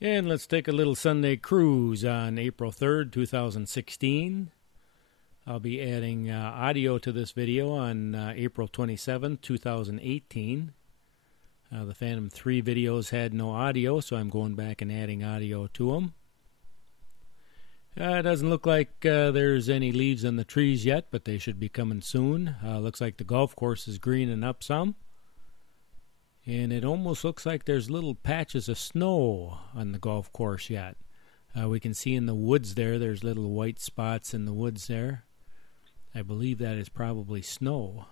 And let's take a little Sunday cruise on April 3rd, 2016. I'll be adding audio to this video on April 27th, 2018. The Phantom 3 videos had no audio, so I'm going back and adding audio to them. It doesn't look like there's any leaves on the trees yet, but they should be coming soon. Looks like the golf course is greening up some. And it almost looks like there's little patches of snow on the golf course yet. We can see in the woods there's little white spots in the woods there. I believe that is probably snow.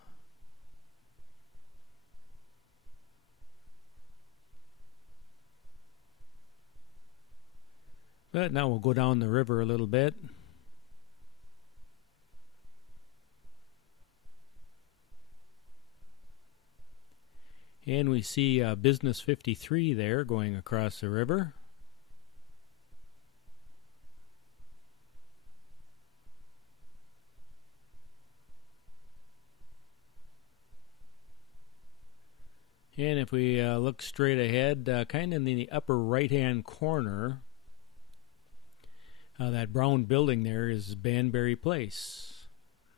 But now we'll go down the river a little bit. And we see Business 53 there going across the river. And if we look straight ahead, kind of in the upper right-hand corner, that brown building there is Banbury Place.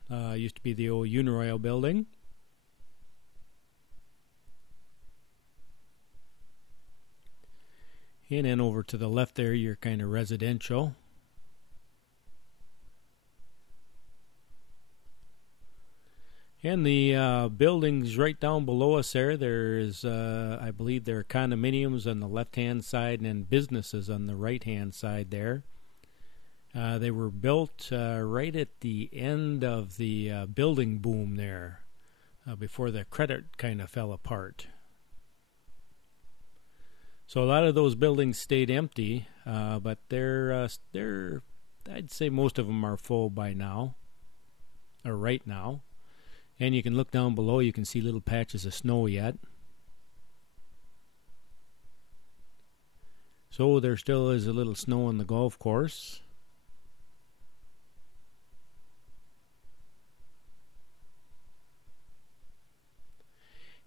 Used to be the old Uniroyal building. And then over to the left there, you're kind of residential. And the buildings right down below us there is, I believe there are condominiums on the left-hand side and then businesses on the right-hand side there. They were built right at the end of the building boom there, before the credit kind of fell apart. So a lot of those buildings stayed empty, but they're I'd say most of them are full by now, or right now. And you can look down below, you can see little patches of snow yet. So there still is a little snow on the golf course.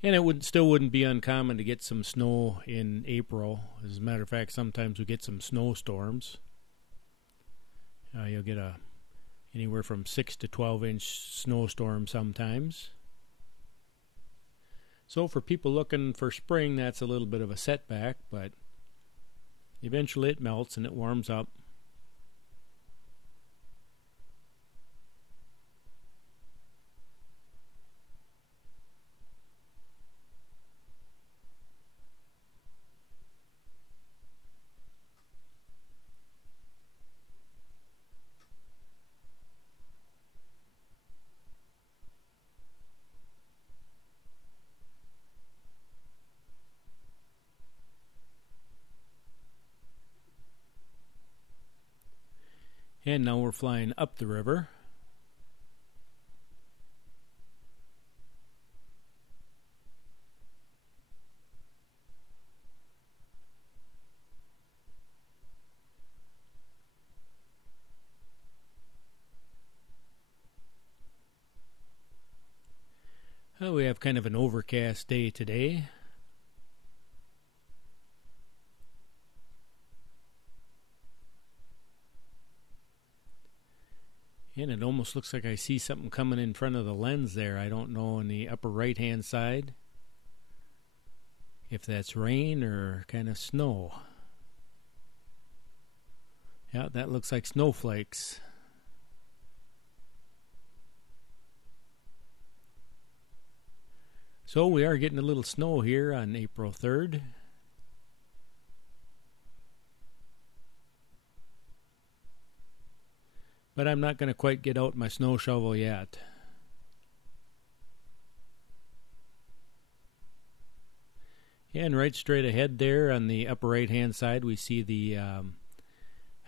And it still wouldn't be uncommon to get some snow in April. As a matter of fact, sometimes we get some snowstorms. You'll get anywhere from 6 to 12-inch snowstorm sometimes. So for people looking for spring, that's a little bit of a setback, but eventually it melts and it warms up. And now we're flying up the river. We have kind of an overcast day today. And it almost looks like I see something coming in front of the lens there. I don't know on the upper right-hand side if that's rain or kind of snow. Yeah, that looks like snowflakes. So we are getting a little snow here on April 3rd. But I'm not going to quite get out my snow shovel yet. And right straight ahead there on the upper right hand side we see the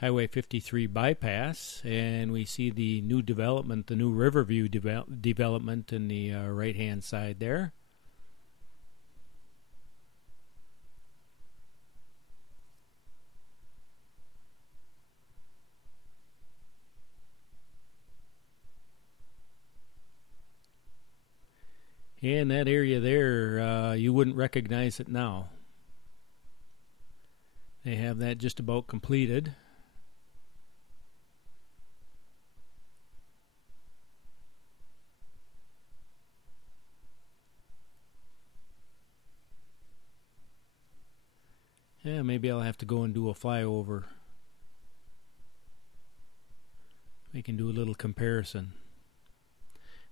Highway 53 bypass, and we see the new development, the new Riverview development in the right hand side there. And that area there, you wouldn't recognize it now. They have that just about completed. Yeah, maybe I'll have to go and do a flyover. We can do a little comparison.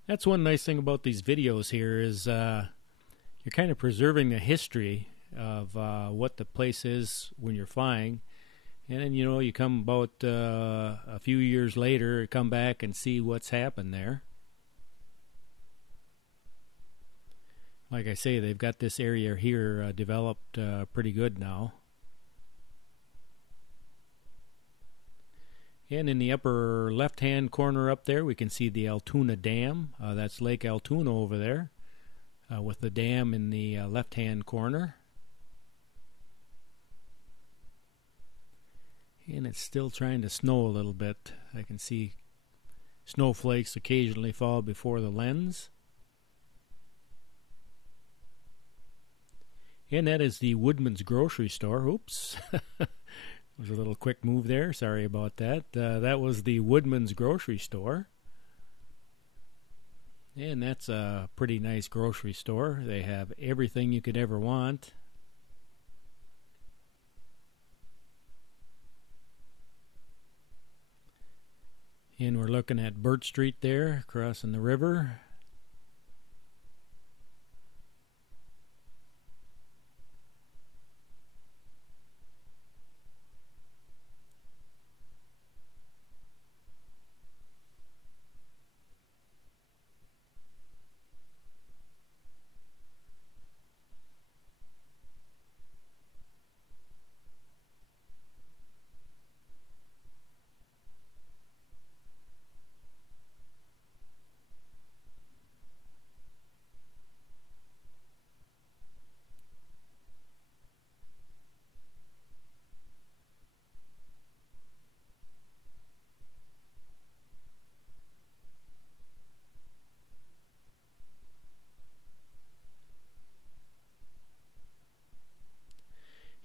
That's one nice thing about these videos here is you're kind of preserving the history of what the place is when you're flying. And then, you come about a few years later, come back and see what's happened there. Like I say, they've got this area here developed pretty good now. And in the upper left-hand corner up there, we can see the Altoona Dam. That's Lake Altoona over there, with the dam in the left-hand corner. And it's still trying to snow a little bit. I can see snowflakes occasionally fall before the lens. And that is the Woodman's Grocery Store. Oops. It was a little quick move there. Sorry about that. That was the Woodman's Grocery Store. And that's a pretty nice grocery store. They have everything you could ever want. And we're looking at Burt Street there, crossing the river.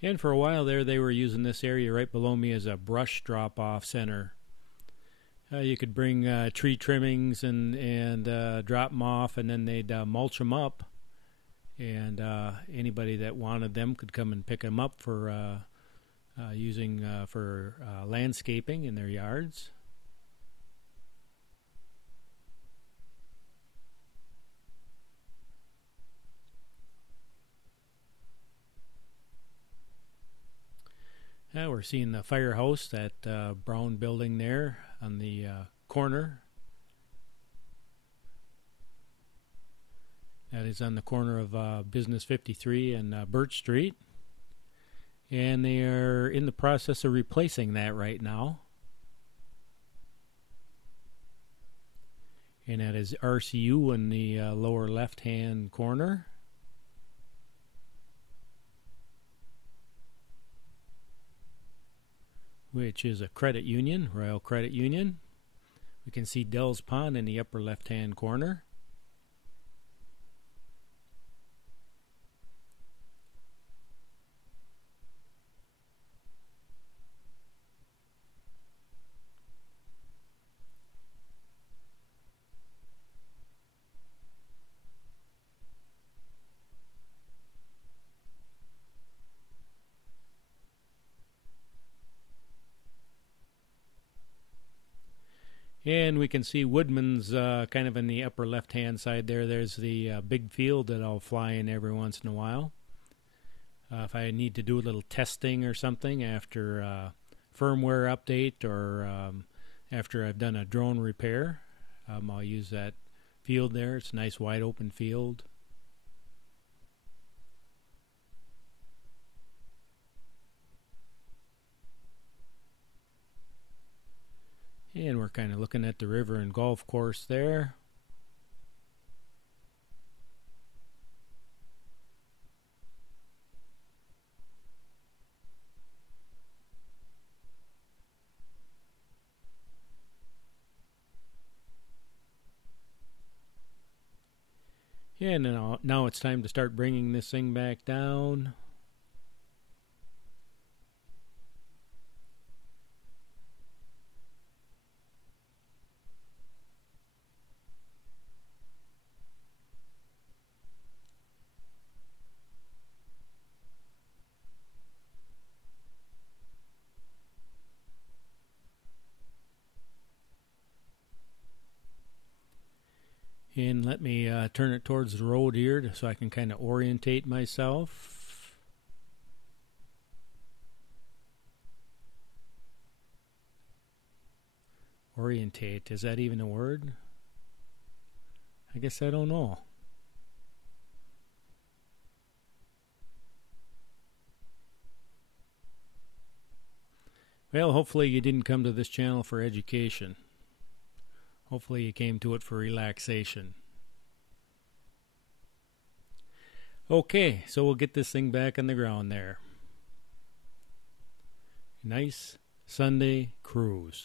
And for a while there, they were using this area right below me as a brush drop-off center. You could bring tree trimmings and drop them off, and then they'd mulch them up. And anybody that wanted them could come and pick them up for using for landscaping in their yards. We're seeing the firehouse, that brown building there on the corner. That is on the corner of Business 53 and Burt Street. And they are in the process of replacing that right now. And that is RCU in the lower left-hand corner. Which is a credit union, Royal Credit Union. We can see Dell's Pond in the upper left-hand corner. And we can see Woodman's kind of in the upper left-hand side there. There's the big field that I'll fly in every once in a while. If I need to do a little testing or something after firmware update or after I've done a drone repair, I'll use that field there. It's a nice wide open field. And we're kind of looking at the river and golf course there. And now it's time to start bringing this thing back down. And let me turn it towards the road here so I can kind of orientate myself. Orientate, is that even a word? I guess I don't know. Well, hopefully you didn't come to this channel for education. Hopefully you came to it for relaxation. Okay, so we'll get this thing back on the ground there. Nice Sunday cruise.